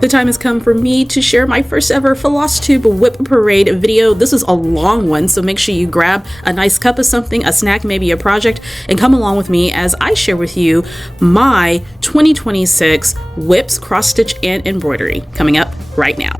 The time has come for me to share my first ever Flosstube WIP parade video. This is a long one, so make sure you grab a nice cup of something, a snack, maybe a project, and come along with me as I share with you my 2026 WIPs, cross stitch, and embroidery coming up right now.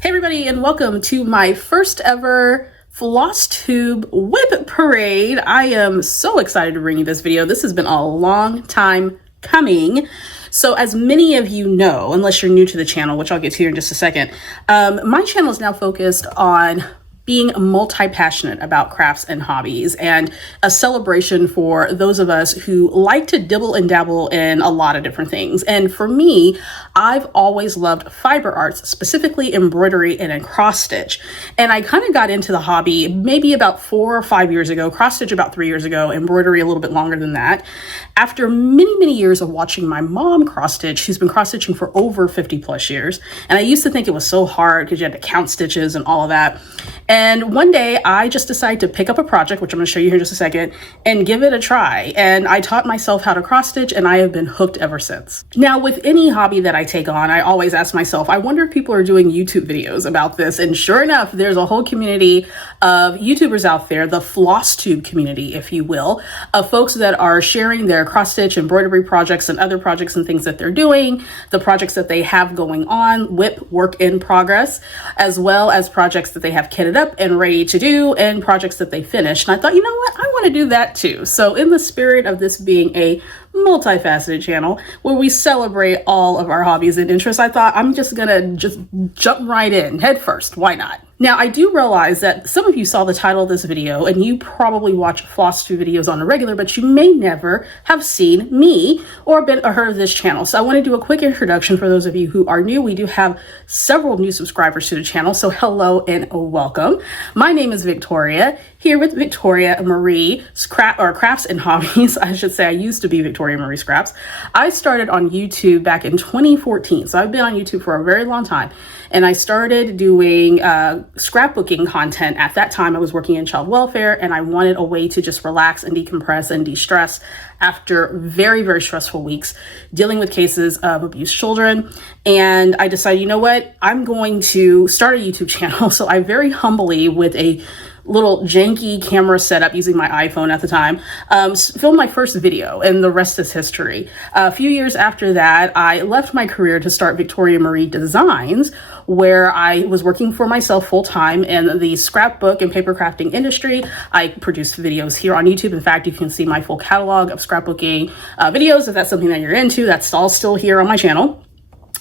Hey everybody, and welcome to my first ever Flosstube WIP parade. I am so excited to bring you this video. This has been a long time coming. So as many of you know, unless you're new to the channel, which I'll get to here in just a second, my channel is now focused on being multi-passionate about crafts and hobbies, and a celebration for those of us who like to dibble and dabble in a lot of different things. And for me, I've always loved fiber arts, specifically embroidery and cross stitch. And I kind of got into the hobby maybe about 4 or 5 years ago, cross stitch about 3 years ago, embroidery a little bit longer than that. After many years of watching my mom cross stitch, she's been cross stitching for over 50 plus years. And I used to think it was so hard because you had to count stitches and all of that. And one day I just decided to pick up a project, which I'm going to show you here in just a second, and give it a try. And I taught myself how to cross stitch, and I have been hooked ever since. Now, with any hobby that I take on, I always ask myself, I wonder if people are doing YouTube videos about this. And sure enough, there's a whole community of YouTubers out there, the Flosstube community, if you will, of folks that are sharing their cross stitch, embroidery projects, and other projects and things that they're doing, the projects that they have going on, WIP, work in progress, as well as projects that they have kitted up and ready to do, and projects that they finished. And I thought, you know what, I want to do that too. So in the spirit of this being a multifaceted channel where we celebrate all of our hobbies and interests, I thought I'm just gonna jump right in head first. Why not? Now, I do realize that some of you saw the title of this video and you probably watch Flosstube videos on a regular, but you may never have seen me or heard of this channel. So I want to do a quick introduction for those of you who are new. We do have several new subscribers to the channel, so hello and welcome. My name is Victoria, here with Victoria Marie Crafts and Hobbies. I should say I used to be Victoria Marie Scraps. I started on YouTube back in 2014, so I've been on YouTube for a very long time. And I started doing scrapbooking content. At that time, I was working in child welfare, and I wanted a way to just relax and decompress and de-stress after very stressful weeks dealing with cases of abused children. And I decided, you know what, I'm going to start a YouTube channel. So I very humbly, with a little janky camera setup using my iPhone at the time, filmed my first video, and the rest is history. A few years after that, I left my career to start Victoria Marie Designs, where I was working for myself full-time in the scrapbook and paper crafting industry. I produced videos here on YouTube. In fact, you can see my full catalog of scrapbooking videos. If that's something that you're into, that's all still here on my channel.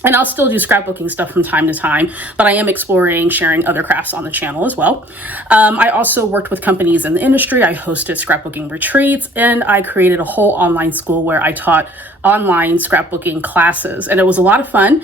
And I'll still do scrapbooking stuff from time to time, but I am exploring sharing other crafts on the channel as well. I also worked with companies in the industry. I hosted scrapbooking retreats, and I created a whole online school where I taught online scrapbooking classes. And it was a lot of fun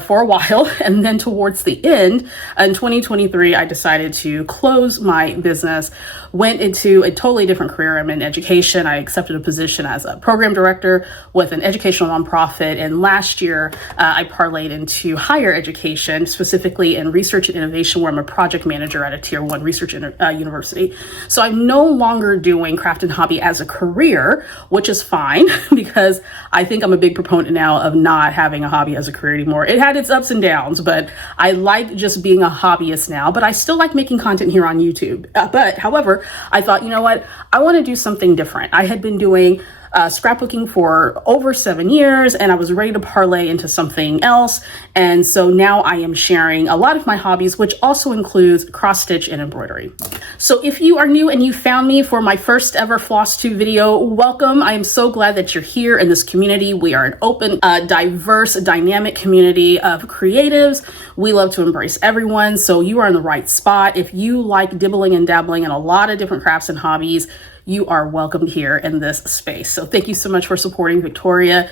for a while. And then towards the end, in 2023, I decided to close my business, went into a totally different career. I'm in education. I accepted a position as a program director with an educational nonprofit. And last year, I parlayed into higher education, specifically in research and innovation, where I'm a project manager at a tier 1 research university. So I'm no longer doing craft and hobby as a career, which is fine because I think I'm a big proponent now of not having a hobby as a career anymore. It had its ups and downs, but I like just being a hobbyist now, but I still like making content here on YouTube. However, I thought, you know what, I want to do something different. I had been doing scrapbooking for over 7 years, and I was ready to parlay into something else. And so now I am sharing a lot of my hobbies, which also includes cross stitch and embroidery. So if you are new and you found me for my first ever Flosstube video, welcome. I am so glad that you're here in this community. We are an open, diverse, dynamic community of creatives. We love to embrace everyone. So you are in the right spot. If you like dibbling and dabbling in a lot of different crafts and hobbies, you are welcomed here in this space. So thank you so much for supporting Victoria's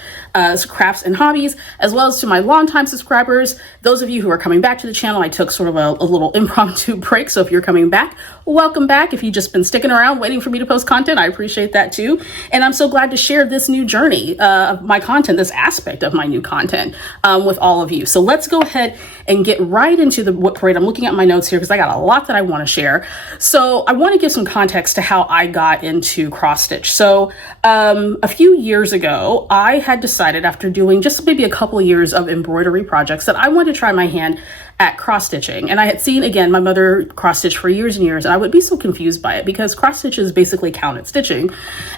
Crafts and Hobbies, as well as to my longtime subscribers. Those of you who are coming back to the channel, I took sort of a little impromptu break. So if you're coming back, welcome back. If you've just been sticking around waiting for me to post content, I appreciate that too. And I'm so glad to share this new journey of my content, this aspect of my new content with all of you. So let's go ahead and get right into the WIP parade. I'm looking at my notes here because I got a lot that I want to share. So I want to give some context to how I got into cross stitch. So a few years ago, I had decided, after doing just maybe a couple of years of embroidery projects, that I wanted to try my hand at cross stitching. And I had seen, again, my mother cross stitch for years and years, and I would be so confused by it because cross stitch is basically counted stitching.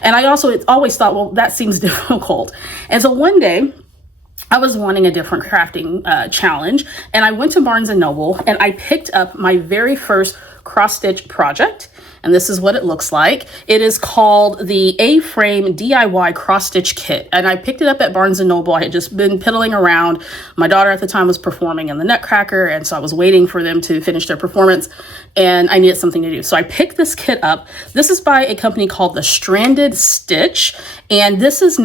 And I also always thought, well, that seems difficult. And so one day I was wanting a different crafting challenge, and I went to Barnes & Noble and I picked up my very first cross stitch project. And this is what it looks like. It is called the A-Frame DIY Cross Stitch Kit. And I picked it up at Barnes & Noble. I had just been piddling around. My daughter at the time was performing in the Nutcracker, and so I was waiting for them to finish their performance, and I needed something to do. So I picked this kit up. This is by a company called The Stranded Stitch, and this is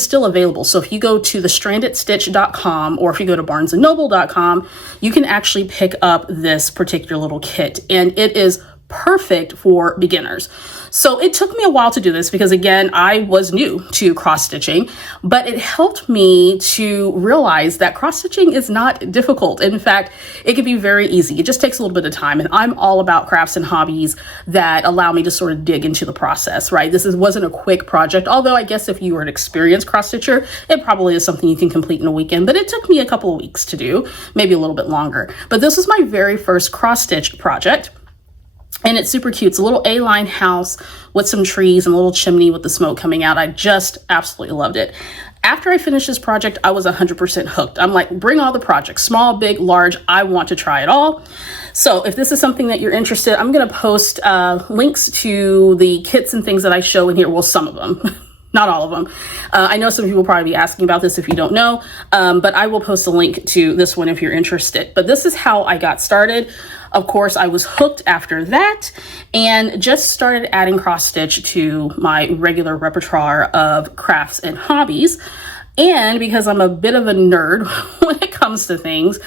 still available. So if you go to thestrandedstitch.com, or if you go to barnesandnoble.com, you can actually pick up this particular little kit, and it is perfect for beginners. So it took me a while to do this because, again, I was new to cross stitching, but it helped me to realize that cross stitching is not difficult. In fact, it can be very easy. It just takes a little bit of time, and I'm all about crafts and hobbies that allow me to sort of dig into the process, right? This wasn't a quick project, although I guess if you were an experienced cross stitcher, it probably is something you can complete in a weekend, but it took me a couple of weeks to do, maybe a little bit longer. But this was my very first cross stitch project. And it's super cute. It's a little A-line house with some trees and a little chimney with the smoke coming out. I just absolutely loved it. After I finished this project, I was 100% hooked. I'm like, bring all the projects, small, big, large. I want to try it all. So if this is something that you're interested, I'm going to post links to the kits and things that I show in here. Well, some of them. Not all of them. I know some people will probably be asking about this if you don't know, but I will post a link to this one if you're interested. But this is how I got started. Of course, I was hooked after that and just started adding cross stitch to my regular repertoire of crafts and hobbies. And because I'm a bit of a nerd when it comes to things,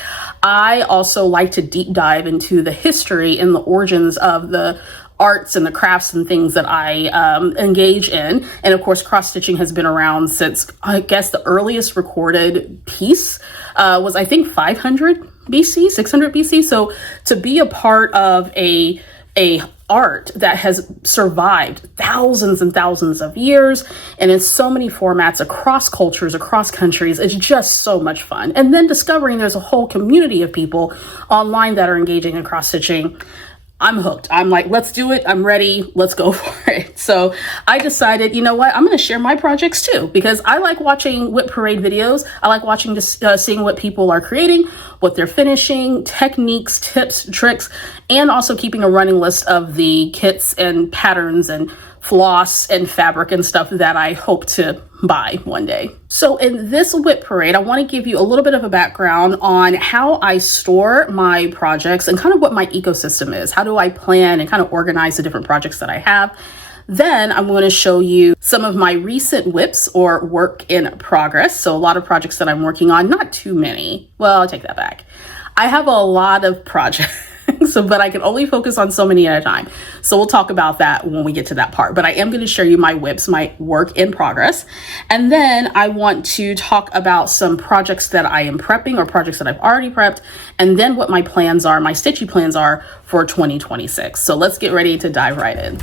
I also like to deep dive into the history and the origins of the arts and the crafts and things that I engage in. And of course, cross stitching has been around since, I guess, the earliest recorded piece was, I think, 500 BC, 600 BC. So to be a part of a art that has survived thousands and thousands of years and in so many formats across cultures, across countries, it's just so much fun. And then discovering there's a whole community of people online that are engaging in cross stitching. I'm hooked. I'm like, let's do it. I'm ready. Let's go for it. So I decided, you know what? I'm going to share my projects too, because I like watching WIP parade videos. I like watching seeing what people are creating, what they're finishing, techniques, tips, tricks, and also keeping a running list of the kits and patterns and floss and fabric and stuff that I hope to buy one day. So in this WIP parade, I want to give you a little bit of a background on how I store my projects and kind of what my ecosystem is. How do I plan and kind of organize the different projects that I have? Then I'm going to show you some of my recent WIPs, or work in progress. So a lot of projects that I'm working on, not too many. Well, I'll take that back. I have a lot of projects. But I can only focus on so many at a time. So we'll talk about that when we get to that part. But I am going to show you my WIPs, my work in progress. And then I want to talk about some projects that I am prepping, or projects that I've already prepped. And then what my plans are, my stitchy plans are for 2026. So let's get ready to dive right in.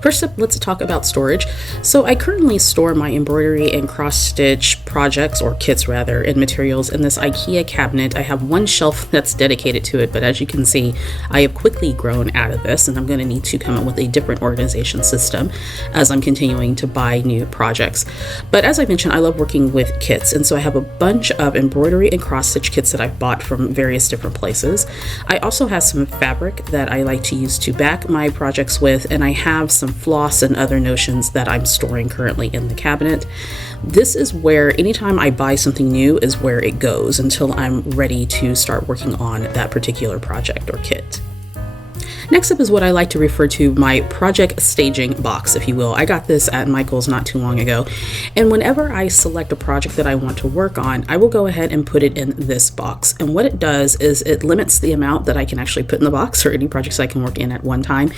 First up, let's talk about storage. So I currently store my embroidery and cross stitch projects, or kits rather, and materials in this IKEA cabinet. I have one shelf that's dedicated to it, but as you can see, I have quickly grown out of this, and I'm going to need to come up with a different organization system as I'm continuing to buy new projects. But as I mentioned, I love working with kits, and so I have a bunch of embroidery and cross stitch kits that I've bought from various different places. I also have some fabric that I like to use to back my projects with, and I have some floss and other notions that I'm storing currently in the cabinet. This is where, anytime I buy something new, is where it goes until I'm ready to start working on that particular project or kit. Next up is what I like to refer to my project staging box, if you will. I got this at Michael's not too long ago, and whenever I select a project that I want to work on, I will go ahead and put it in this box. And what it does is it limits the amount that I can actually put in the box, or any projects I can work in at one time,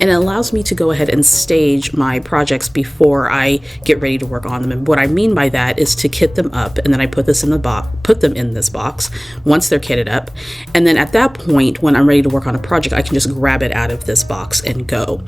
and it allows me to go ahead and stage my projects before I get ready to work on them. And what I mean by that is to kit them up, and then I put them in this box once they're kitted up, and then at that point, when I'm ready to work on a project, I can just grab it out of this box and go.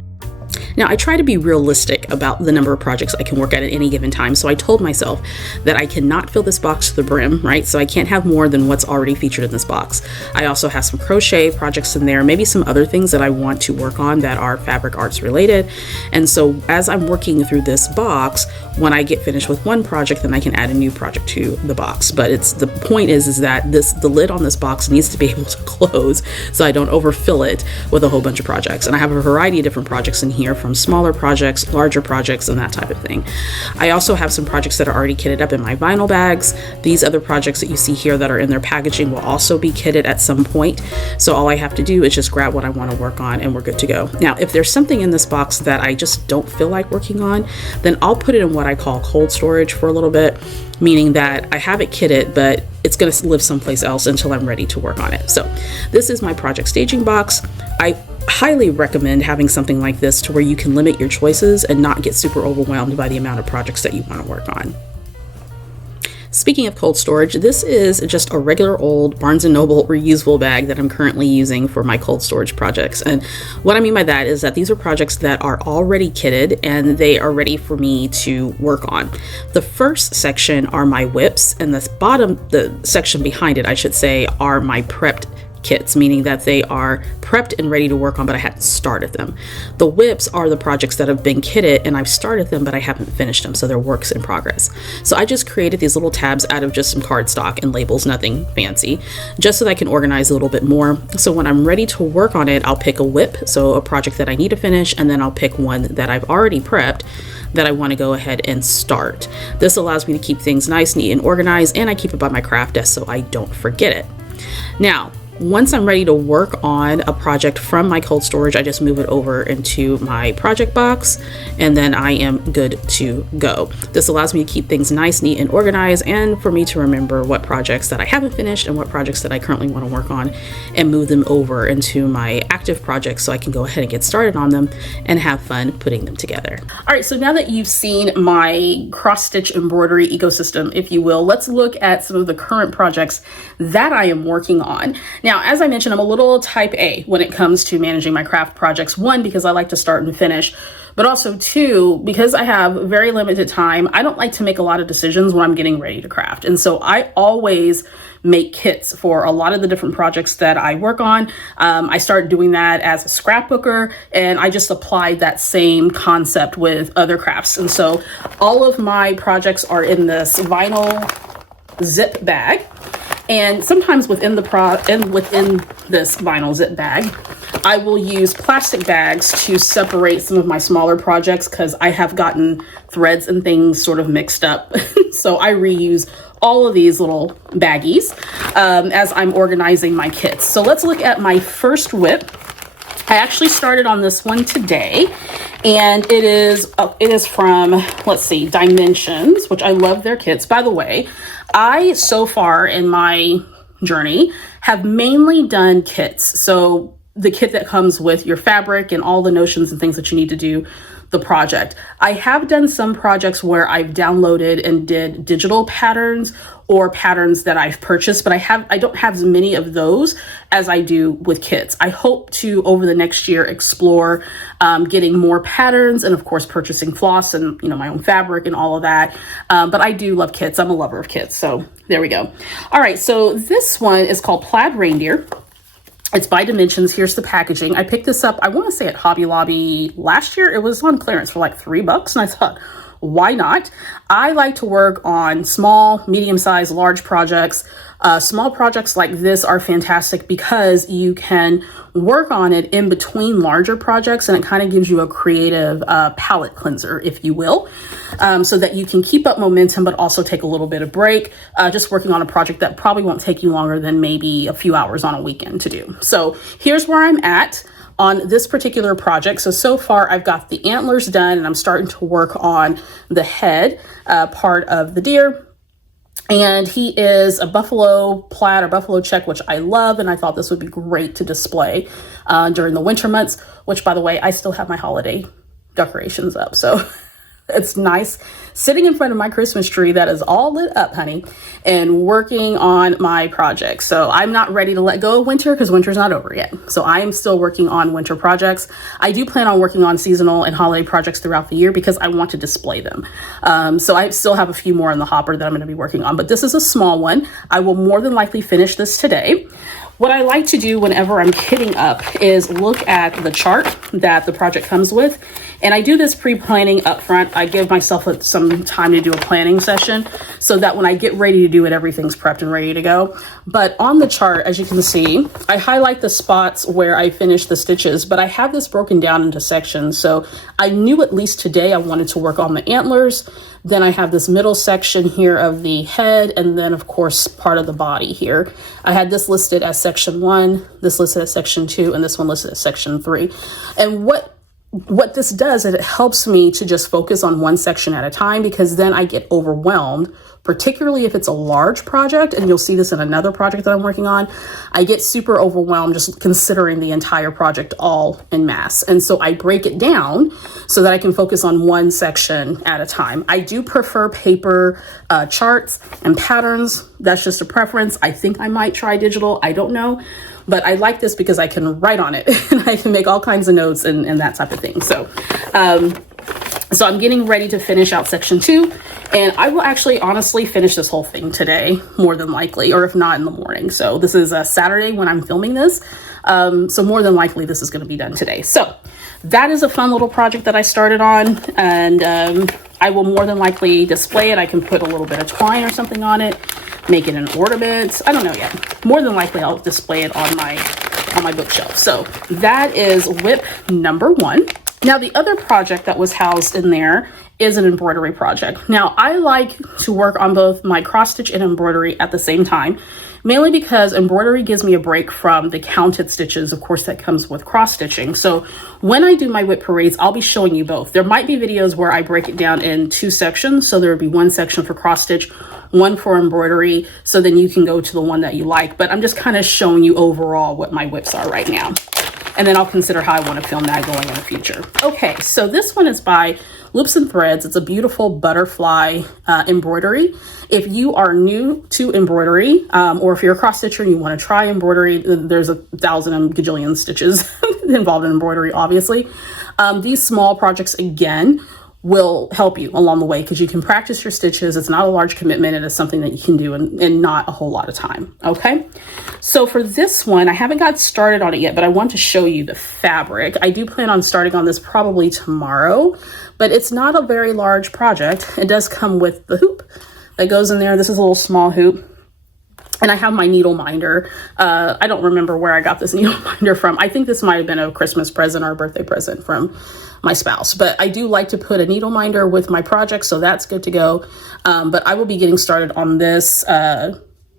Now, I try to be realistic about the number of projects I can work at any given time. So I told myself that I cannot fill this box to the brim, right? So I can't have more than what's already featured in this box. I also have some crochet projects in there, maybe some other things that I want to work on that are fabric arts related. And so as I'm working through this box, when I get finished with one project, then I can add a new project to the box. But the point is that the lid on this box needs to be able to close so I don't overfill it with a whole bunch of projects. And I have a variety of different projects in here, from smaller projects, larger projects, and that type of thing. I also have some projects that are already kitted up in my vinyl bags. These other projects that you see here that are in their packaging will also be kitted at some point. So all I have to do is just grab what I want to work on and we're good to go. Now, if there's something in this box that I just don't feel like working on, then I'll put it in what I call cold storage for a little bit, meaning that I have it kitted, but it's going to live someplace else until I'm ready to work on it. So this is my project staging box. I highly recommend having something like this to where you can limit your choices and not get super overwhelmed by the amount of projects that you want to work on. Speaking of cold storage, this is just a regular old Barnes & Noble reusable bag that I'm currently using for my cold storage projects. And what I mean by that is that these are projects that are already kitted and they are ready for me to work on. The first section are my WIPs, and the section behind it, I should say, are my prepped kits, meaning that they are prepped and ready to work on, but I hadn't started them. The WIPs are the projects that have been kitted and I've started them, but I haven't finished them, so they're works in progress. So I just created these little tabs out of just some cardstock and labels, nothing fancy, just so that I can organize a little bit more. So when I'm ready to work on it, I'll pick a WIP, so a project that I need to finish, and then I'll pick one that I've already prepped that I want to go ahead and start. This allows me to keep things nice, neat, and organized, and I keep it by my craft desk so I don't forget it. Now, once I'm ready to work on a project from my cold storage, I just move it over into my project box and then I am good to go. This allows me to keep things nice, neat, and organized, and for me to remember what projects that I haven't finished and what projects that I currently want to work on and move them over into my active projects so I can go ahead and get started on them and have fun putting them together. All right, so now that you've seen my cross-stitch embroidery ecosystem, if you will, let's look at some of the current projects that I am working on. Now, as I mentioned, I'm a little type A when it comes to managing my craft projects. One, because I like to start and finish, but also two, because I have very limited time. I don't like to make a lot of decisions when I'm getting ready to craft. And so I always make kits for a lot of the different projects that I work on. I started doing that as a scrapbooker, and I just applied that same concept with other crafts. And so all of my projects are in this vinyl zip bag. And sometimes within this vinyl zip bag, I will use plastic bags to separate some of my smaller projects because I have gotten threads and things sort of mixed up. So I reuse all of these little baggies as I'm organizing my kits. So let's look at my first WIP. I actually started on this one today, and it is from, let's see, Dimensions, which I love their kits. By the way, I, so far in my journey, have mainly done kits. So the kit that comes with your fabric and all the notions and things that you need to do the project. I have done some projects where I've downloaded and did digital patterns or patterns that I've purchased, but I don't have as many of those as I do with kits. I hope to, over the next year, explore getting more patterns and of course purchasing floss and my own fabric and all of that. But I do love kits. I'm a lover of kits. So there we go. All right. So this one is called Plaid Reindeer. It's by Dimensions. Here's the packaging. I picked this up, I want to say at Hobby Lobby last year. It was on clearance for like $3, and I thought, why not? I like to work on small, medium-sized, large projects. Small projects like this are fantastic because you can work on it in between larger projects, and it kind of gives you a creative palette cleanser, if you will, so that you can keep up momentum but also take a little bit of break, just working on a project that probably won't take you longer than maybe a few hours on a weekend to do. So here's where I'm at on this particular project. So far I've got the antlers done, and I'm starting to work on the head part of the deer. And he is a buffalo plaid or buffalo check, which I love. And I thought this would be great to display during the winter months, which, by the way, I still have my holiday decorations up. So it's nice sitting in front of my Christmas tree that is all lit up, honey, and working on my project. So I'm not ready to let go of winter because winter's not over yet. So I am still working on winter projects. I do plan on working on seasonal and holiday projects throughout the year because I want to display them. So I still have a few more in the hopper that I'm going to be working on, but this is a small one. I will more than likely finish this today. What I like to do whenever I'm kitting up is look at the chart that the project comes with. And I do this pre-planning up front. I give myself some time to do a planning session so that when I get ready to do it, everything's prepped and ready to go. But on the chart, as you can see, I highlight the spots where I finish the stitches, but I have this broken down into sections. So I knew at least today I wanted to work on the antlers. Then I have this middle section here of the head, and then of course part of the body here. I had this listed as section 1, this listed as section 2, and this one listed as section 3. And what this does is it helps me to just focus on one section at a time, because then I get overwhelmed, particularly if it's a large project, and you'll see this in another project that I'm working on. I get super overwhelmed just considering the entire project all en masse. And so I break it down so that I can focus on one section at a time. I do prefer paper charts and patterns. That's just a preference. I think I might try digital. I don't know. But I like this because I can write on it and I can make all kinds of notes and that type of thing. So I'm getting ready to finish out section 2, and I will actually honestly finish this whole thing today, more than likely, or if not in the morning. So this is a Saturday when I'm filming this. So more than likely this is going to be done today. So that is a fun little project that I started on, and I will more than likely display it. I can put a little bit of twine or something on it, make it an ornament. I don't know yet. More than likely I'll display it on my bookshelf. So that is WIP number 1. Now the other project that was housed in there is an embroidery project. Now I like to work on both my cross stitch and embroidery at the same time, mainly because embroidery gives me a break from the counted stitches, of course, that comes with cross stitching. So when I do my WIP parades, I'll be showing you both. There might be videos where I break it down in 2 sections. So there would be one section for cross stitch, one for embroidery. So then you can go to the one that you like, but I'm just kind of showing you overall what my WIPs are right now. And then I'll consider how I want to film that going in the future. Okay, so this one is by Loops and Threads. It's a beautiful butterfly embroidery. If you are new to embroidery, or if you're a cross stitcher and you want to try embroidery, there's 1,000 and gajillion stitches involved in embroidery, obviously. These small projects, again, will help you along the way because you can practice your stitches. It's not a large commitment. It is something that you can do in not a whole lot of time. Okay. So for this one, I haven't got started on it yet, but I want to show you the fabric. I do plan on starting on this probably tomorrow, but it's not a very large project. It does come with the hoop that goes in there. This is a little small hoop. And I have my needle minder. I don't remember where I got this needle minder from. I think this might have been a Christmas present or a birthday present from my spouse. But I do like to put a needle minder with my project, so that's good to go. But I will be getting started on this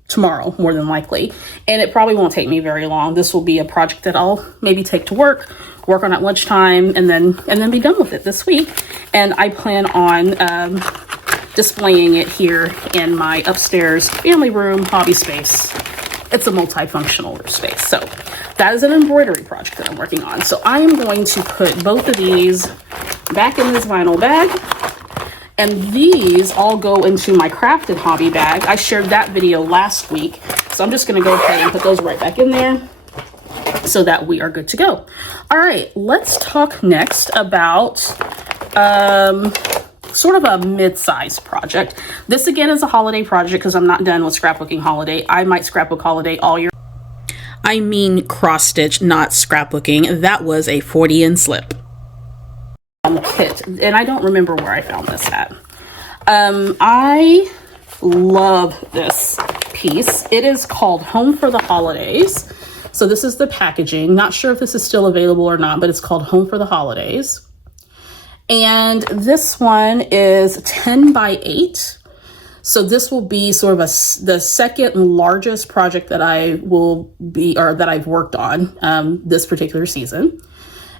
tomorrow, more than likely. And it probably won't take me very long. This will be a project that I'll maybe take to work on at lunchtime, and then be done with it this week. And I plan on displaying it here in my upstairs family room hobby space. It's a multifunctional space. So that is an embroidery project that I'm working on. So I am going to put both of these back in this vinyl bag, and these all go into my crafted hobby bag. I shared that video last week, so I'm just going to go ahead and put those right back in there so that we are good to go. All right, let's talk next about sort of a mid-sized project. This again is a holiday project because I'm not done with scrapbooking holiday. I might scrapbook holiday all year. I mean cross stitch, not scrapbooking. That was a 40-in slip on the kit, and I don't remember where I found this at. I love this piece. It is called Home for the Holidays. So this is the packaging. Not sure if this is still available or not, but it's called Home for the Holidays. And this one is 10 by 8. So this will be sort of the second largest project that I've worked on this particular season.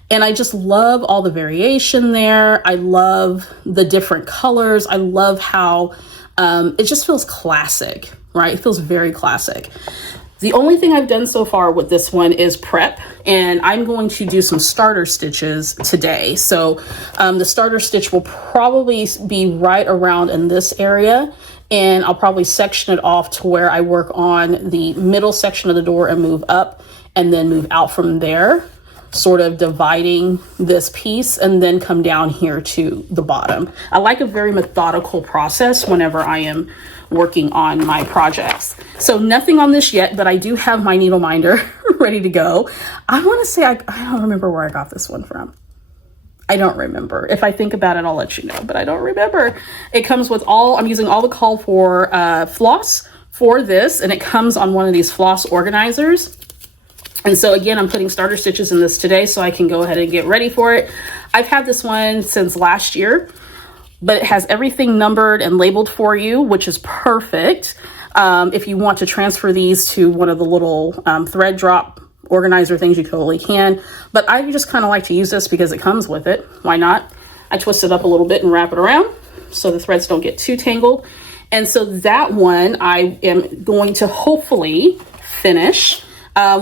And I just love all the variation there. I love the different colors. I love how it just feels classic, right? It feels very classic. The only thing I've done so far with this one is prep, and I'm going to do some starter stitches today. So the starter stitch will probably be right around in this area, and I'll probably section it off to where I work on the middle section of the door and move up and then move out from there, sort of dividing this piece and then come down here to the bottom. I like a very methodical process whenever I am working on my projects. So nothing on this yet, but I do have my needle minder ready to go. I want to say, I don't remember where I got this one from. I don't remember. If I think about it, I'll let you know, but I don't remember. It comes with I'm using all the called for floss for this, and it comes on one of these floss organizers. And so again, I'm putting starter stitches in this today so I can go ahead and get ready for it. I've had this one since last year, but it has everything numbered and labeled for you, which is perfect. If you want to transfer these to one of the little thread drop organizer things, you totally can. But I just kind of like to use this because it comes with it. Why not? I twist it up a little bit and wrap it around so the threads don't get too tangled. And so that one I am going to hopefully finish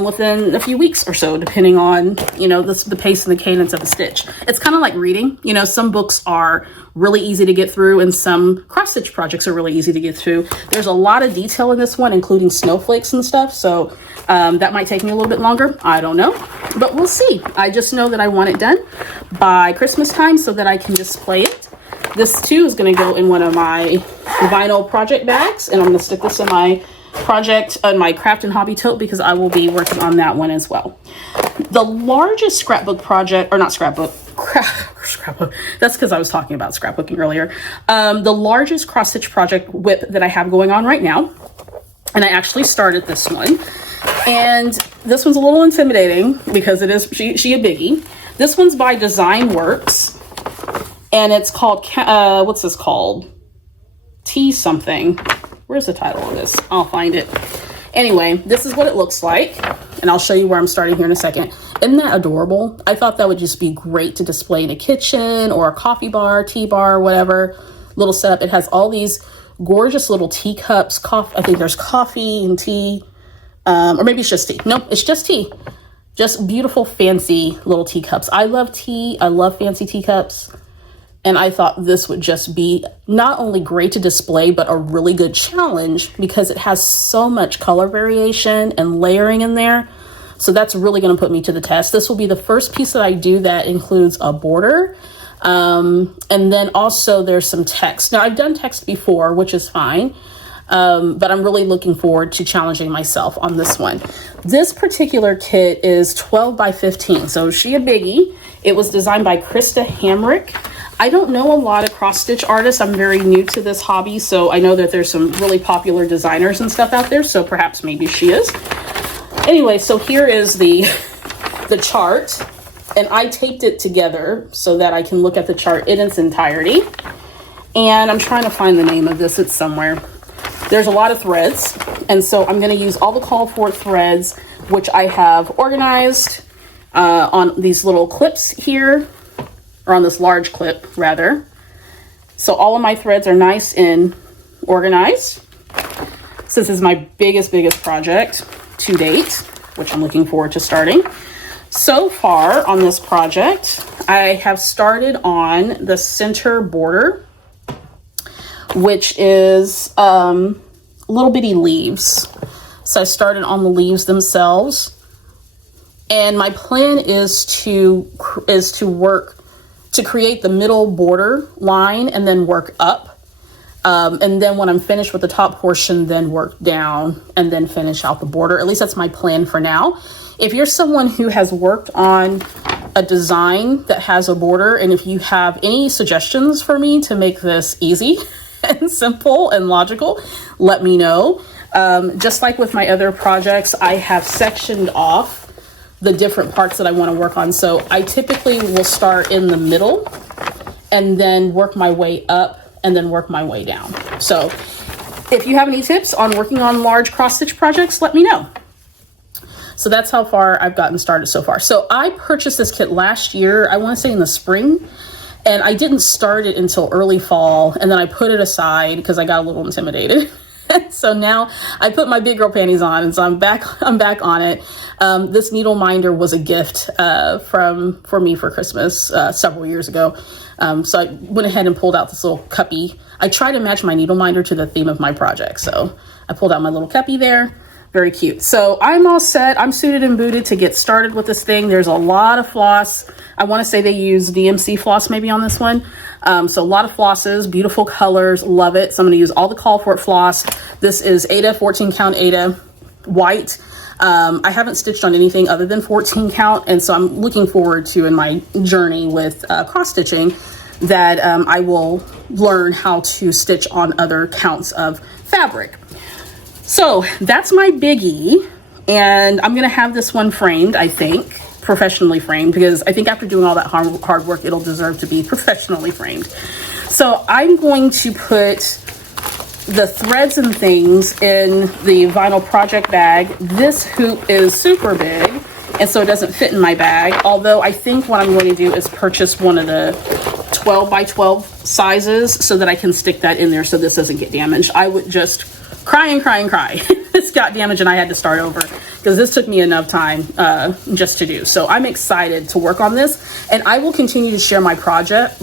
within a few weeks or so, depending on, the pace and the cadence of the stitch. It's kind of like reading. Some books are really easy to get through and some cross stitch projects are really easy to get through. There's a lot of detail in this one, including snowflakes and stuff. So that might take me a little bit longer. I don't know, but we'll see. I just know that I want it done by Christmas time so that I can display it. This too is going to go in one of my vinyl project bags, and I'm going to stick this in my my craft and hobby tote because I will be working on that one as well. The largest scrapbook project, or not scrapbook, scrapbook, that's because I was talking about scrapbooking earlier. The largest cross stitch project WIP that I have going on right now, and I actually started this one, and this one's a little intimidating because it is she a biggie. This one's by Design Works, and it's called what's this called? T something. Where's the title of this? I'll find it. Anyway, this is what it looks like, and I'll show you where I'm starting here in a second. Isn't that adorable? I thought that would just be great to display in a kitchen or a coffee bar, tea bar, whatever little setup. It has all these gorgeous little teacups. I think there's coffee and tea, or maybe it's just tea. Nope, it's just tea. Just beautiful, fancy little teacups. I love tea. I love fancy teacups. And I thought this would just be not only great to display, but a really good challenge because it has so much color variation and layering in there. So that's really going to put me to the test. This will be the first piece that I do that includes a border. And then also there's some text. Now I've done text before, which is fine. But I'm really looking forward to challenging myself on this one. This particular kit is 12 by 15. So she a biggie. It was designed by Krista Hamrick. I don't know a lot of cross stitch artists. I'm very new to this hobby, so I know that there's some really popular designers and stuff out there, so perhaps maybe she is. Anyway, so here is the chart, and I taped it together so that I can look at the chart in its entirety. And I'm trying to find the name of this. It's somewhere. There's a lot of threads, and so I'm going to use all the called for threads, which I have organized on these little clips here, or on this large clip rather. So all of my threads are nice and organized. So this is my biggest project to date, which I'm looking forward to starting. So far on this project, I have started on the center border, which is little bitty leaves. So I started on the leaves themselves, and my plan is to create the middle border line and then work up. And then when I'm finished with the top portion, then work down and then finish out the border. At least that's my plan for now. If you're someone who has worked on a design that has a border, and if you have any suggestions for me to make this easy and simple and logical, let me know. Just like with my other projects, I have sectioned off the different parts that I want to work on. So I typically will start in the middle and then work my way up and then work my way down. So if you have any tips on working on large cross stitch projects, let me know. So that's how far I've gotten started so far. So I purchased this kit last year, I want to say in the spring, and I didn't start it until early fall, and then I put it aside because I got a little intimidated. So now I put my big girl panties on, and so I'm back on it. This needle minder was a gift for me for Christmas several years ago. So I went ahead and pulled out this little cuppy. I try to match my needle minder to the theme of my project. So I pulled out my little cuppy there. Very cute. So I'm all set. I'm suited and booted to get started with this thing. There's a lot of floss. I want to say they use DMC floss maybe on this one. So a lot of flosses, beautiful colors, love it. So I'm going to use all the Call For It floss. This is Aida, 14 count Aida, white. I haven't stitched on anything other than 14 count. And so I'm looking forward to, in my journey with cross stitching, that I will learn how to stitch on other counts of fabric. So that's my biggie, and I'm gonna have this one framed, I think, professionally framed, because I think after doing all that hard work, it'll deserve to be professionally framed. So I'm going to put the threads and things in the vinyl project bag. This hoop is super big, and so it doesn't fit in my bag, although I think what I'm going to do is purchase one of the 12 by 12 sizes so that I can stick that in there so this doesn't get damaged. I would just cry and cry and cry. This got damaged and I had to start over because this took me enough time just to do. So I'm excited to work on this, and I will continue to share my progress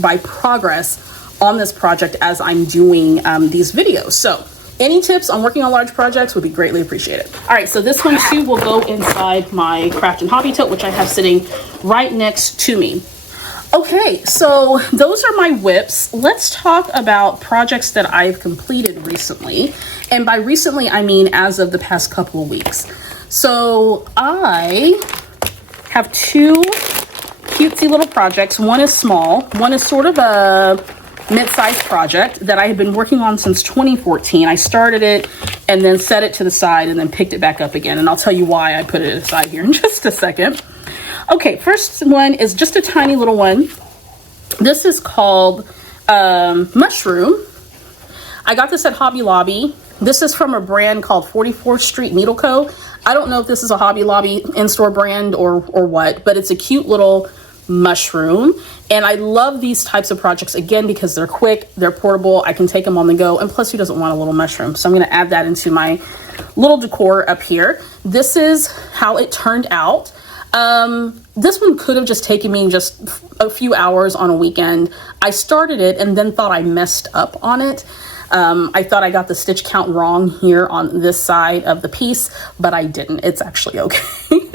on this project as I'm doing these videos. So any tips on working on large projects would be greatly appreciated. All right, so this one too will go inside my craft and hobby tote, which I have sitting right next to me. Okay, so those are my WIPs. Let's talk about projects that I've completed recently. And by recently, I mean as of the past couple of weeks. So I have two cutesy little projects. One is small. One is sort of a mid-sized project that I have been working on since 2014. I started it and then set it to the side and then picked it back up again. And I'll tell you why I put it aside here in just a second. Okay, first one is just a tiny little one. This is called Mushroom. I got this at Hobby Lobby. This is from a brand called 44th Street Needle Co. I don't know if this is a Hobby Lobby in-store brand or what, but it's a cute little mushroom. And I love these types of projects, again, because they're quick, they're portable, I can take them on the go, and plus who doesn't want a little mushroom? So I'm gonna add that into my little decor up here. This is how it turned out. This one could have just taken me just a few hours on a weekend. I started it and then thought I messed up on it. I thought I got the stitch count wrong here on this side of the piece, but I didn't. It's actually okay.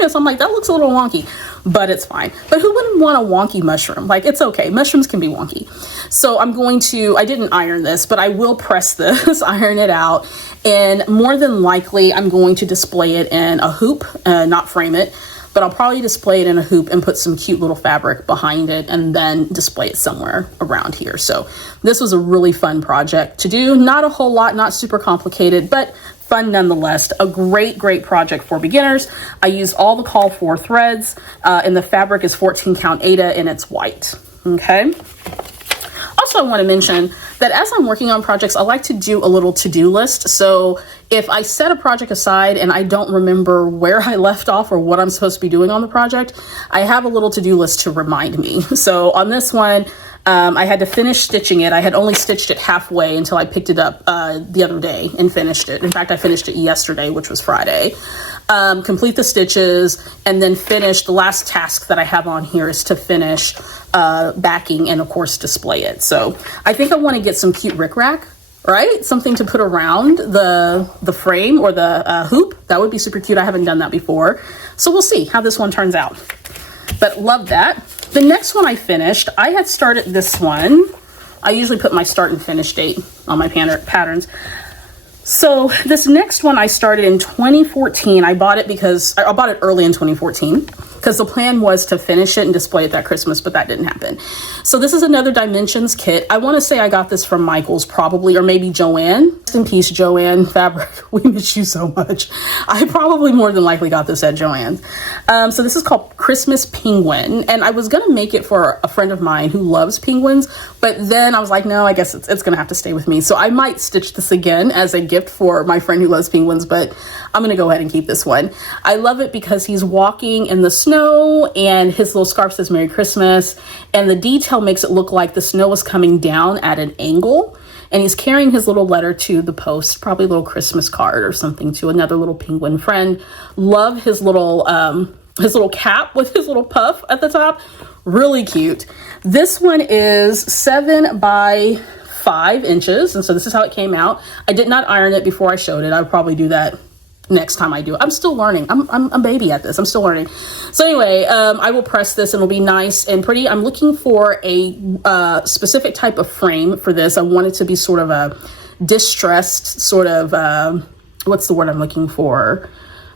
So I'm like, that looks a little wonky, but it's fine. But who wouldn't want a wonky mushroom? Like, it's okay. Mushrooms can be wonky. So I didn't iron this, but I will press this, iron it out. And more than likely, I'm going to display it in a hoop, not frame it. But I'll probably display it in a hoop and put some cute little fabric behind it and then display it somewhere around here. So this was a really fun project to do. Not a whole lot, not super complicated, but fun nonetheless. A great project for beginners. I used all the Call For threads and the fabric is 14 count Aida and it's white. Okay. Also, I want to mention that as I'm working on projects, I like to do a little to-do list. So if I set a project aside and I don't remember where I left off or what I'm supposed to be doing on the project, I have a little to-do list to remind me. So on this one, I had to finish stitching it. I had only stitched it halfway until I picked it up the other day and finished it. In fact, I finished it yesterday, which was Friday. Complete the stitches and then finish. The last task that I have on here is to finish backing and of course display it. So I think I want to get some cute rickrack, right? Something to put around the frame or the hoop. That would be super cute. I haven't done that before. So we'll see how this one turns out. But love that. The next one I finished, I had started this one. I usually put my start and finish date on my patterns. So this next one I started in 2014. I bought it early in 2014 because the plan was to finish it and display it that Christmas, but that didn't happen. So this is another Dimensions kit. I want to say I got this from Michael's probably, or maybe Joanne. Rest in peace, Joanne Fabric. We miss you so much. I probably more than likely got this at Joanne's. So this is called Christmas Penguin. And I was going to make it for a friend of mine who loves penguins, but then I was like, no, I guess it's going to have to stay with me. So I might stitch this again as a gift for my friend who loves penguins, but I'm going to go ahead and keep this one. I love it because he's walking in the snow and his little scarf says Merry Christmas. And the detail makes it look like the snow is coming down at an angle. and he's carrying his little letter to the post, probably a little Christmas card or something to another little penguin friend. Love his little cap with his little puff at the top. Really cute. This one is 7 by 5 inches, and so this is how it came out. I did not iron it before I showed it. I'll probably do that next time I do it. I'm still learning. I'm a baby at this. I'm still learning. So anyway, I will press this and it'll be nice and pretty. I'm looking for a specific type of frame for this. I want it to be sort of a distressed sort of, what's the word I'm looking for?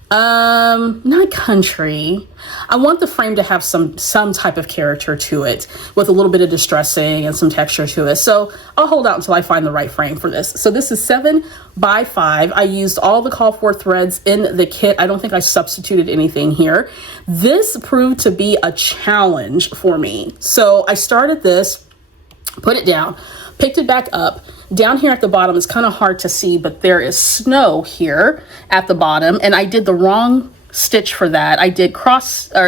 Not country. I want the frame to have some type of character to it with a little bit of distressing and some texture to it. So I'll hold out until I find the right frame for this. So this is 7 by 5. I used all the call for threads in the kit. I don't think I substituted anything here. This proved to be a challenge for me. So I started this, put it down, picked it back up. Down here at the bottom, it's kind of hard to see, but there is snow here at the bottom, and I did the wrong stitch for that. I did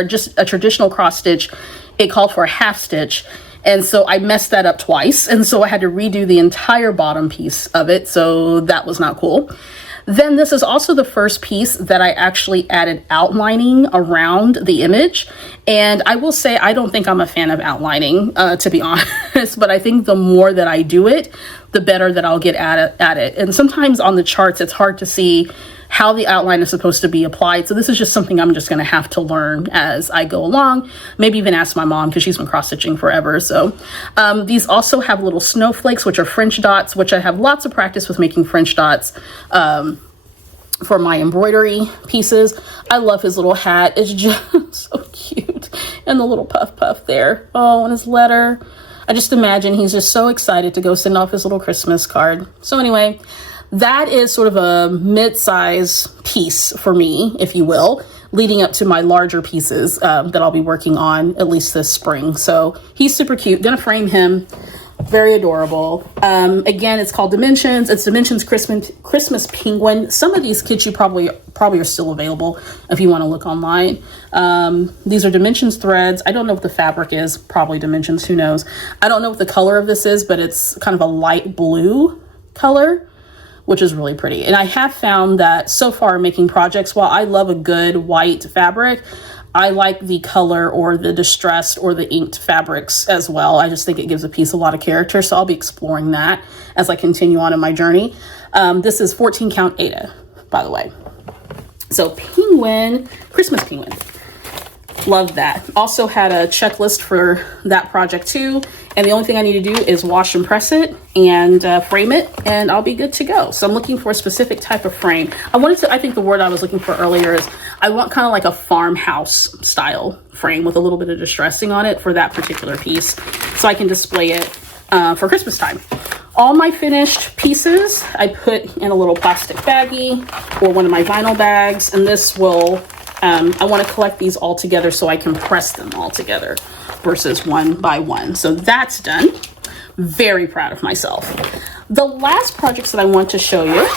just a traditional cross stitch. It called for a half stitch, and so I messed that up twice, and so I had to redo the entire bottom piece of it, so that was not cool. Then this is also the first piece that I actually added outlining around the image. And I will say, I don't think I'm a fan of outlining, to be honest, but I think the more that I do it, the better that I'll get at it. And sometimes on the charts, it's hard to see how the outline is supposed to be applied. So this is just something I'm just going to have to learn as I go along. Maybe even ask my mom, because she's been cross stitching forever. So these also have little snowflakes, which are French dots, which I have lots of practice with making French dots for my embroidery pieces. I love his little hat. It's just so cute. And the little puff there. Oh, and his letter. I just imagine he's just so excited to go send off his little Christmas card. So anyway, that is sort of a mid-size piece for me, if you will, leading up to my larger pieces that I'll be working on at least this spring. So he's super cute. Gonna frame him. Very adorable. Again, it's called Dimensions. It's Dimensions Christmas Penguin. Some of these kits you probably are still available if you want to look online. These are Dimensions threads. I don't know what the fabric is. Probably Dimensions. Who knows? I don't know what the color of this is, but it's kind of a light blue color, which is really pretty. And I have found that so far making projects, while I love a good white fabric, I like the color or the distressed or the inked fabrics as well. I just think it gives a piece a lot of character. So I'll be exploring that as I continue on in my journey. This is 14 count Ada, by the way. So penguin, Christmas penguin. Love that. Also had a checklist for that project too. And the only thing I need to do is wash and press it and frame it, and I'll be good to go. So I'm looking for a specific type of frame. I think the word I was looking for earlier is I want kind of like a farmhouse style frame with a little bit of distressing on it for that particular piece, so I can display it for Christmas time. All my finished pieces I put in a little plastic baggie or one of my vinyl bags, and this will I want to collect these all together so I can press them all together versus one by one. So that's done. Very proud of myself. The last projects that I want to show you,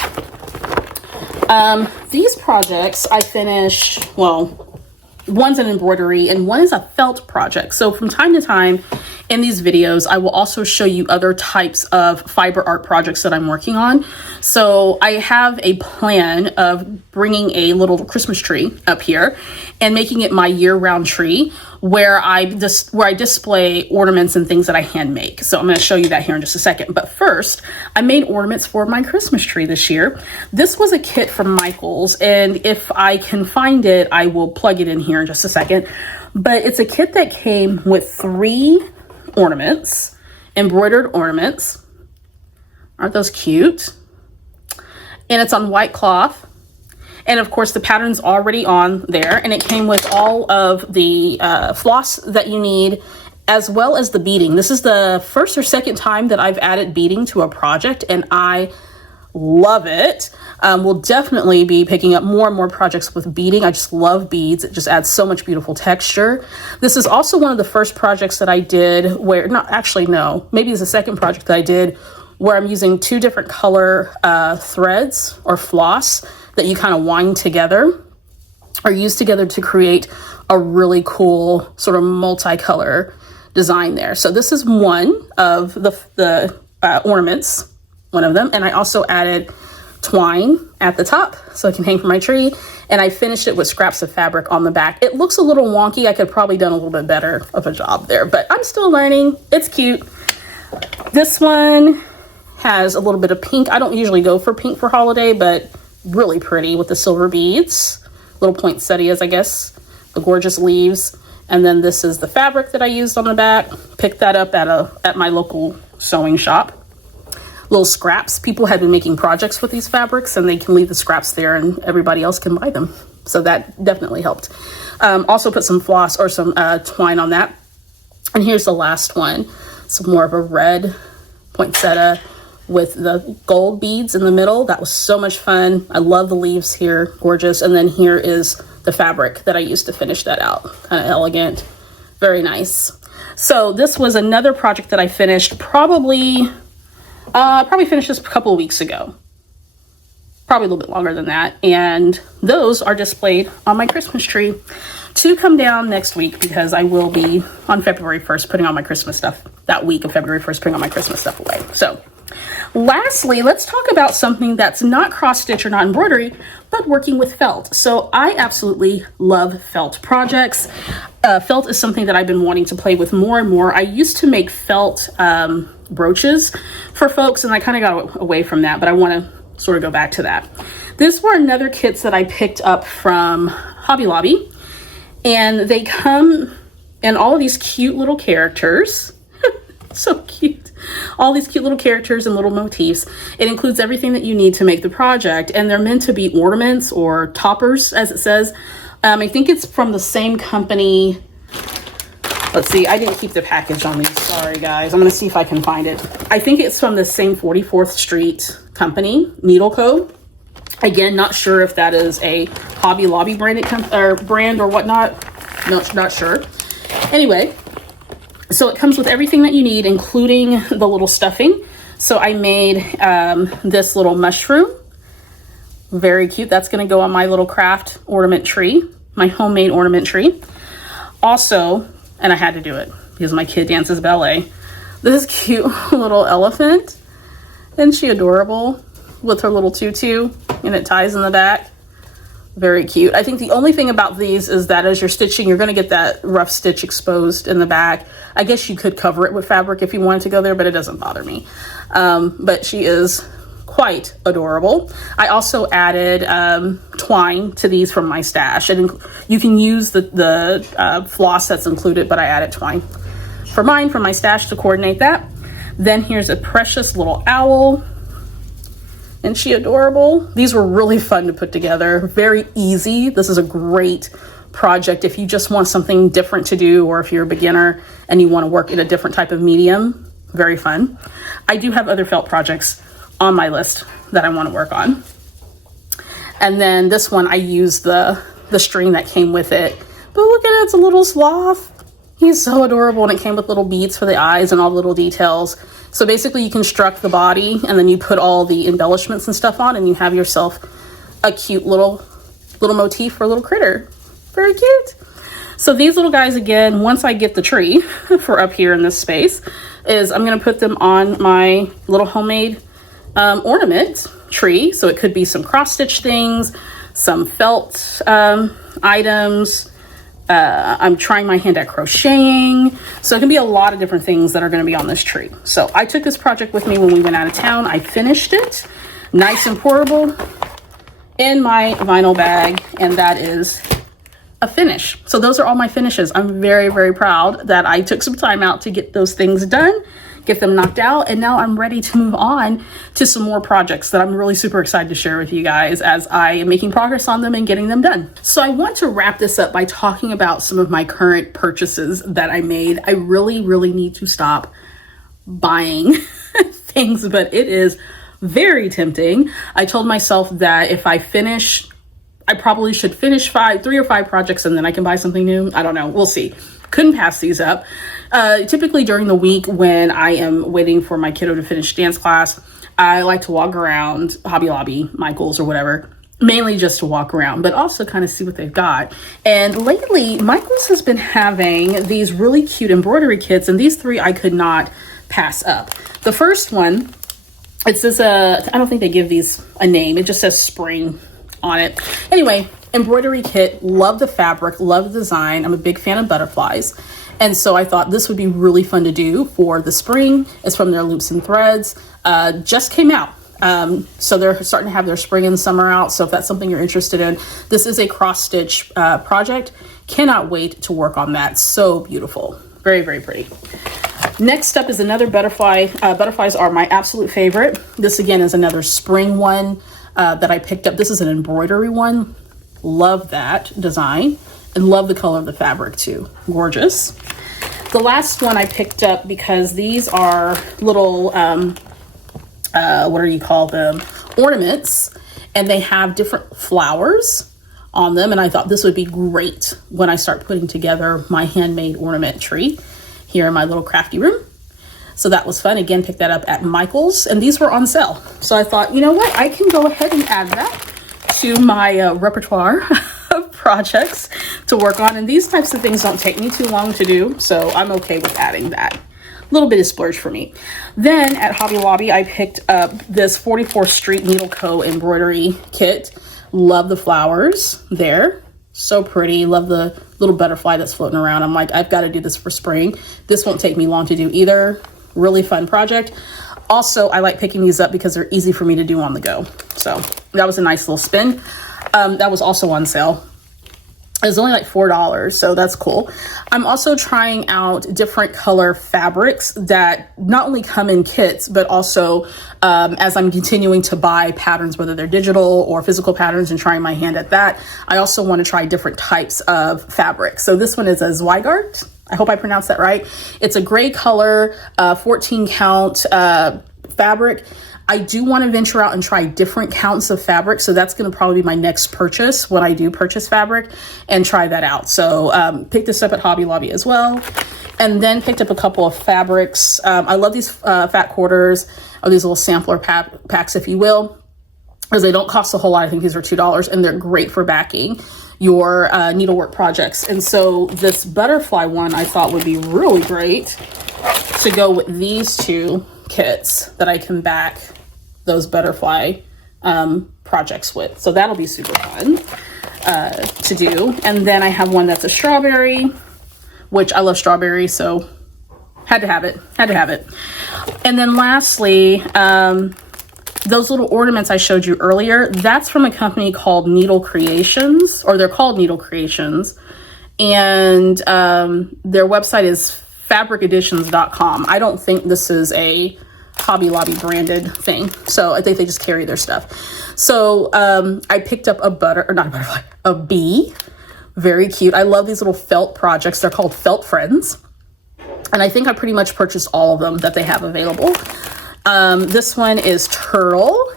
these projects I finished, well, one's an embroidery and one is a felt project. So from time to time in these videos, I will also show you other types of fiber art projects that I'm working on. So I have a plan of bringing a little Christmas tree up here and making it my year-round tree where I display ornaments and things that I hand make. So I'm going to show you that here in just a second. But first, I made ornaments for my Christmas tree this year. This was a kit from Michaels, and if I can find it, I will plug it in here in just a second. But it's a kit that came with 3 ornaments, embroidered ornaments. Aren't those cute? And it's on white cloth. And of course the pattern's already on there, and it came with all of the floss that you need, as well as the beading. This is the first or second time that I've added beading to a project, and I love it. We'll definitely be picking up more and more projects with beading. I just love beads. It just adds so much beautiful texture. This is also one of the first projects that I did where, maybe it's the second project that I did where I'm using 2 different color threads or floss that you kind of wind together or use together to create a really cool sort of multicolor design there. So this is one of the ornaments one of them. And I also added twine at the top so it can hang from my tree. And I finished it with scraps of fabric on the back. It looks a little wonky. I could probably done a little bit better of a job there, but I'm still learning. It's cute. This one has a little bit of pink. I don't usually go for pink for holiday, but really pretty with the silver beads, little poinsettias, I guess, the gorgeous leaves. And then this is the fabric that I used on the back. Picked that up at my local sewing shop. Little scraps. People have been making projects with these fabrics and they can leave the scraps there and everybody else can buy them. So that definitely helped. Also put some floss or some twine on that. And here's the last one. It's more of a red poinsettia with the gold beads in the middle. That was so much fun. I love the leaves here, gorgeous. And then here is the fabric that I used to finish that out. Kind of elegant, very nice. So this was another project that I finished probably finished this a couple of weeks ago. Probably a little bit longer than that. And those are displayed on my Christmas tree to come down next week because I will be on February 1st putting on my Christmas stuff. That week of February 1st putting all my Christmas stuff away. So lastly, let's talk about something that's not cross stitch or not embroidery, but working with felt. So I absolutely love felt projects. Felt is something that I've been wanting to play with more and more. I used to make felt brooches for folks and I kind of got away from that, but I want to sort of go back to that. These were another kits that I picked up from Hobby Lobby, and they come in all of these cute little characters. So cute. All these cute little characters and little motifs. It includes everything that you need to make the project, and they're meant to be ornaments or toppers, as it says. I think it's from the same company. Let's see, I didn't keep the package on these. Sorry, guys. I'm going to see if I can find it. I think it's from the same 44th Street company, Needle Co. Again, not sure if that is a Hobby Lobby branded brand or whatnot. No, not sure. Anyway, so it comes with everything that you need, including the little stuffing. So I made this little mushroom. Very cute. That's going to go on my little craft ornament tree, my homemade ornament tree. Also, and I had to do it because my kid dances ballet, this cute little elephant. Isn't she adorable with her little tutu and it ties in the back? Very cute. I think the only thing about these is that as you're stitching, you're going to get that rough stitch exposed in the back. I guess you could cover it with fabric if you wanted to go there, but it doesn't bother me. But she is quite adorable. I also added twine to these from my stash, and you can use the floss that's included, but I added twine for mine from my stash to coordinate that. Then here's a precious little owl. Isn't she adorable? These were really fun to put together. Very easy. This is a great project if you just want something different to do, or if you're a beginner and you want to work in a different type of medium. Very fun. I do have other felt projects on my list that I want to work on. And then this one, I used the string that came with it. But look at it, it's a little sloth. He's so adorable, and it came with little beads for the eyes and all the little details. So basically you construct the body and then you put all the embellishments and stuff on, and you have yourself a cute little motif for a little critter. Very cute. So these little guys, again, once I get the tree for up here in this space, is I'm going to put them on my little homemade ornament tree. So it could be some cross stitch things, some felt items. I'm trying my hand at crocheting. So it can be a lot of different things that are going to be on this tree. So I took this project with me when we went out of town. I finished it nice and portable in my vinyl bag, and that is a finish. So those are all my finishes. I'm very, very proud that I took some time out to get those things done, get them knocked out, and now I'm ready to move on to some more projects that I'm really super excited to share with you guys as I am making progress on them and getting them done. So I want to wrap this up by talking about some of my current purchases that I made. I really, really need to stop buying things, but it is very tempting. I told myself that if I finish, I probably should finish 3 or 5 projects and then I can buy something new. I don't know. We'll see. Couldn't pass these up. Typically during the week when I am waiting for my kiddo to finish dance class, I like to walk around Hobby Lobby, Michael's or whatever, mainly just to walk around, but also kind of see what they've got. And lately, Michael's has been having these really cute embroidery kits, and these 3 I could not pass up. The first one It's this, I don't think they give these a name. It just says spring on it. Anyway, embroidery kit, love the fabric, love the design. I'm a big fan of butterflies. And so I thought this would be really fun to do for the spring. It's from their Loops and Threads. Just came out. So they're starting to have their spring and summer out. So if that's something you're interested in, this is a cross stitch project. Cannot wait to work on that. So beautiful. Very, very pretty. Next up is another butterfly. Butterflies are my absolute favorite. This again is another spring one that I picked up. This is an embroidery one. Love that design and love the color of the fabric too. Gorgeous. The last one I picked up because these are little, what do you call them? Ornaments, and they have different flowers on them. And I thought this would be great when I start putting together my handmade ornament tree here in my little crafty room. So that was fun. Again, picked that up at Michael's, and these were on sale. So I thought, you know what? I can go ahead and add that to my repertoire of projects to work on. And these types of things don't take me too long to do. So I'm okay with adding that. A little bit of splurge for me. Then at Hobby Lobby, I picked up this 44th Street Needle Co. embroidery kit. Love the flowers there. So pretty. Love the little butterfly that's floating around. I'm like, I've got to do this for spring. This won't take me long to do either. Really fun project. Also, I like picking these up because they're easy for me to do on the go. So that was a nice little spin. That was also on sale. It was only like $4, so that's cool. I'm also trying out different color fabrics that not only come in kits, but also as I'm continuing to buy patterns, whether they're digital or physical patterns, and trying my hand at that, I also want to try different types of fabric. So this one is a Zweigart. I hope I pronounced that right. It's a gray color, 14 count fabric. I do want to venture out and try different counts of fabric. So that's going to probably be my next purchase when I do purchase fabric and try that out. So picked this up at Hobby Lobby as well. And then picked up a couple of fabrics. I love these fat quarters, or these little sampler packs, if you will, because they don't cost a whole lot. I think these are $2 and they're great for backing your needlework projects. And so this butterfly one I thought would be really great to go with these two kits that I can back those butterfly projects with. So that'll be super fun to do. And then I have one that's a strawberry, which I love strawberry, so had to have it. And then lastly, those little ornaments I showed you earlier, that's from a company called Needle Creations, or they're called Needle Creations. And their website is fabriceditions.com. I don't think this is a Hobby Lobby branded thing. So I think they just carry their stuff. So I picked up a bee. Very cute. I love these little felt projects. They're called Felt Friends. And I think I pretty much purchased all of them that they have available. This one is Turtle.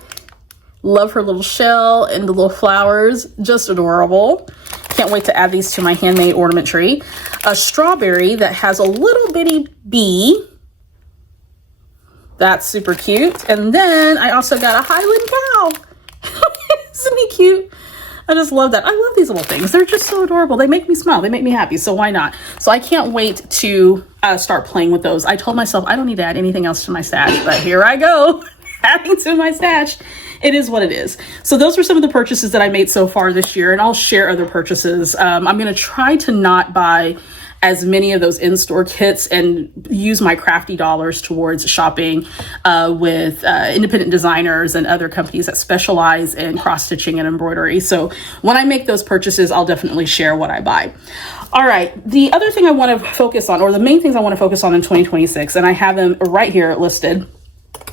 Love her little shell and the little flowers. Just adorable. Can't wait to add these to my handmade ornament tree. A strawberry that has a little bitty bee. That's super cute. And then I also got a Highland cow. Isn't he cute? I just love that. I love these little things. They're just so adorable. They make me smile. They make me happy. So why not? So I can't wait to start playing with those. I told myself I don't need to add anything else to my stash, but here I go. Adding to my stash. It is what it is. So those were some of the purchases that I made so far this year, and I'll share other purchases. I'm going to try to not buy as many of those in-store kits and use my crafty dollars towards shopping with independent designers and other companies that specialize in cross-stitching and embroidery. So when I make those purchases, I'll definitely share what I buy. All right, the other thing I want to focus on, or the main things I want to focus on in 2026, and I have them right here listed,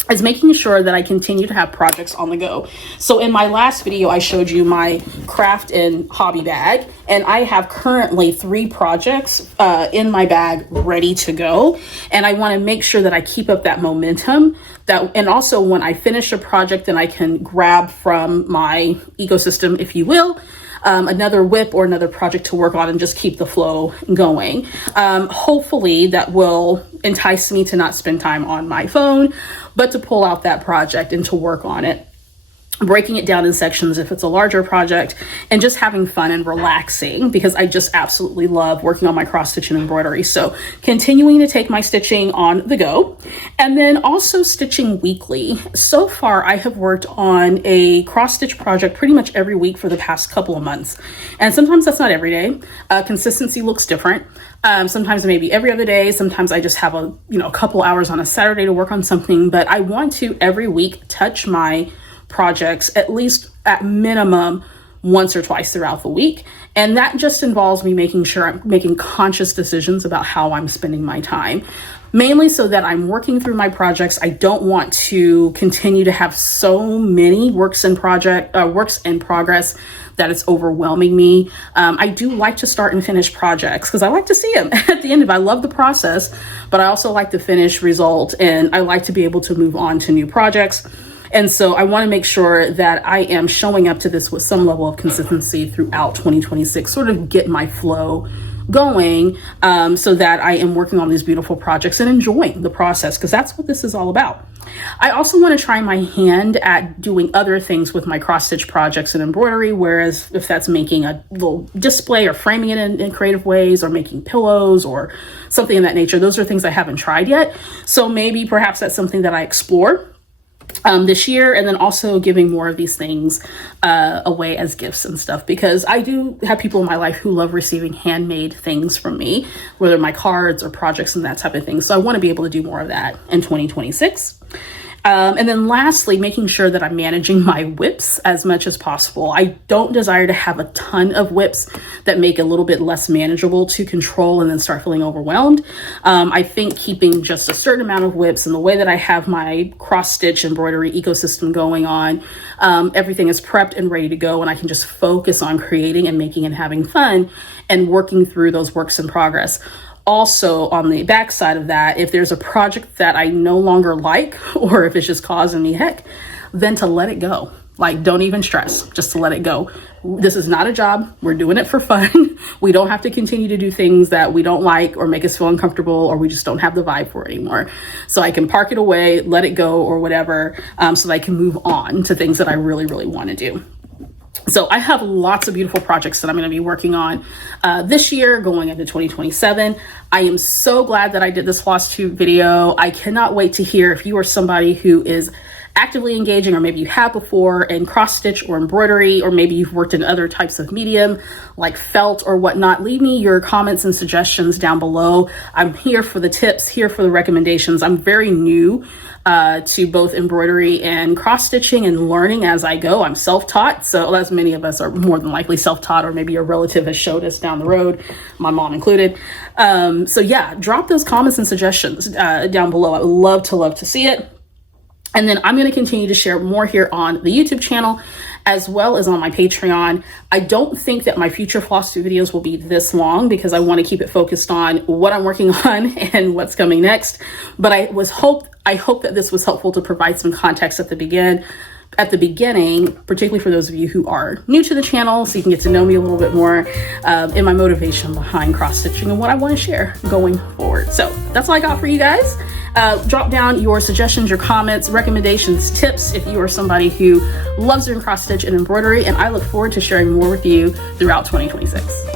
is making sure that I continue to have projects on the go. So in my last video, I showed you my craft and hobby bag, and I have currently 3 projects in my bag ready to go. And I want to make sure that I keep up that momentum, and also when I finish a project, then I can grab from my ecosystem, if you will, another WIP or another project to work on and just keep the flow going. Hopefully that will entice me to not spend time on my phone, but to pull out that project and to work on it breaking it down in sections if it's a larger project, and just having fun and relaxing, because I just absolutely love working on my cross stitch and embroidery. So continuing to take my stitching on the go, and then also stitching weekly. So far I have worked on a cross stitch project pretty much every week for the past couple of months, and sometimes that's not every day. Consistency looks different. Sometimes maybe every other day. Sometimes I just have a couple hours on a Saturday to work on something, but I want to every week touch my projects at least at minimum once or twice throughout the week. And that just involves me making sure I'm making conscious decisions about how I'm spending my time, mainly so that I'm working through my projects. I don't want to continue to have so many works in progress that it's overwhelming me. I do like to start and finish projects because I like to see them at the end of it. I love the process, but I also like the finished result, and I like to be able to move on to new projects. And so I want to make sure that I am showing up to this with some level of consistency throughout 2026, sort of get my flow going, so that I am working on these beautiful projects and enjoying the process, because that's what this is all about. I also want to try my hand at doing other things with my cross stitch projects and embroidery, whereas if that's making a little display or framing it in creative ways, or making pillows or something in that nature, those are things I haven't tried yet. So maybe perhaps that's something that I explore this year, and then also giving more of these things away as gifts and stuff, because I do have people in my life who love receiving handmade things from me, whether my cards or projects and that type of thing. So I want to be able to do more of that in 2026. And then lastly, making sure that I'm managing my WIPs as much as possible. I don't desire to have a ton of WIPs that make it a little bit less manageable to control and then start feeling overwhelmed. I think keeping just a certain amount of WIPs, and the way that I have my cross stitch embroidery ecosystem going on, everything is prepped and ready to go, and I can just focus on creating and making and having fun and working through those works in progress. Also, on the back side of that, if there's a project that I no longer like, or if it's just causing me heck, then to let it go. Like, don't even stress, just to let it go. This is not a job. We're doing it for fun. We don't have to continue to do things that we don't like or make us feel uncomfortable, or we just don't have the vibe for it anymore. So I can park it away, let it go, or whatever, so that I can move on to things that I really, really want to do. So I have lots of beautiful projects that I'm going to be working on this year, going into 2027. I am so glad that I did this Flosstube video. I cannot wait to hear if you are somebody who is actively engaging, or maybe you have before, in cross stitch or embroidery, or maybe you've worked in other types of medium like felt or whatnot. Leave me your comments and suggestions down below. I'm here for the tips, here for the recommendations. I'm very new to both embroidery and cross stitching, and learning as I go. I'm self-taught, so as many of us are more than likely self-taught, or maybe a relative has showed us down the road, my mom included. So yeah, drop those comments and suggestions down below. I would love to see it. And then I'm going to continue to share more here on the YouTube channel, as well as on my Patreon. I don't think that my future Flosstube videos will be this long, because I want to keep it focused on what I'm working on and what's coming next. But I hope that this was helpful to provide some context at the beginning, particularly for those of you who are new to the channel, so you can get to know me a little bit more, and my motivation behind cross stitching and what I want to share going forward. So that's all I got for you guys. Drop down your suggestions, your comments, recommendations, tips if you are somebody who loves doing cross stitch and embroidery, and I look forward to sharing more with you throughout 2026.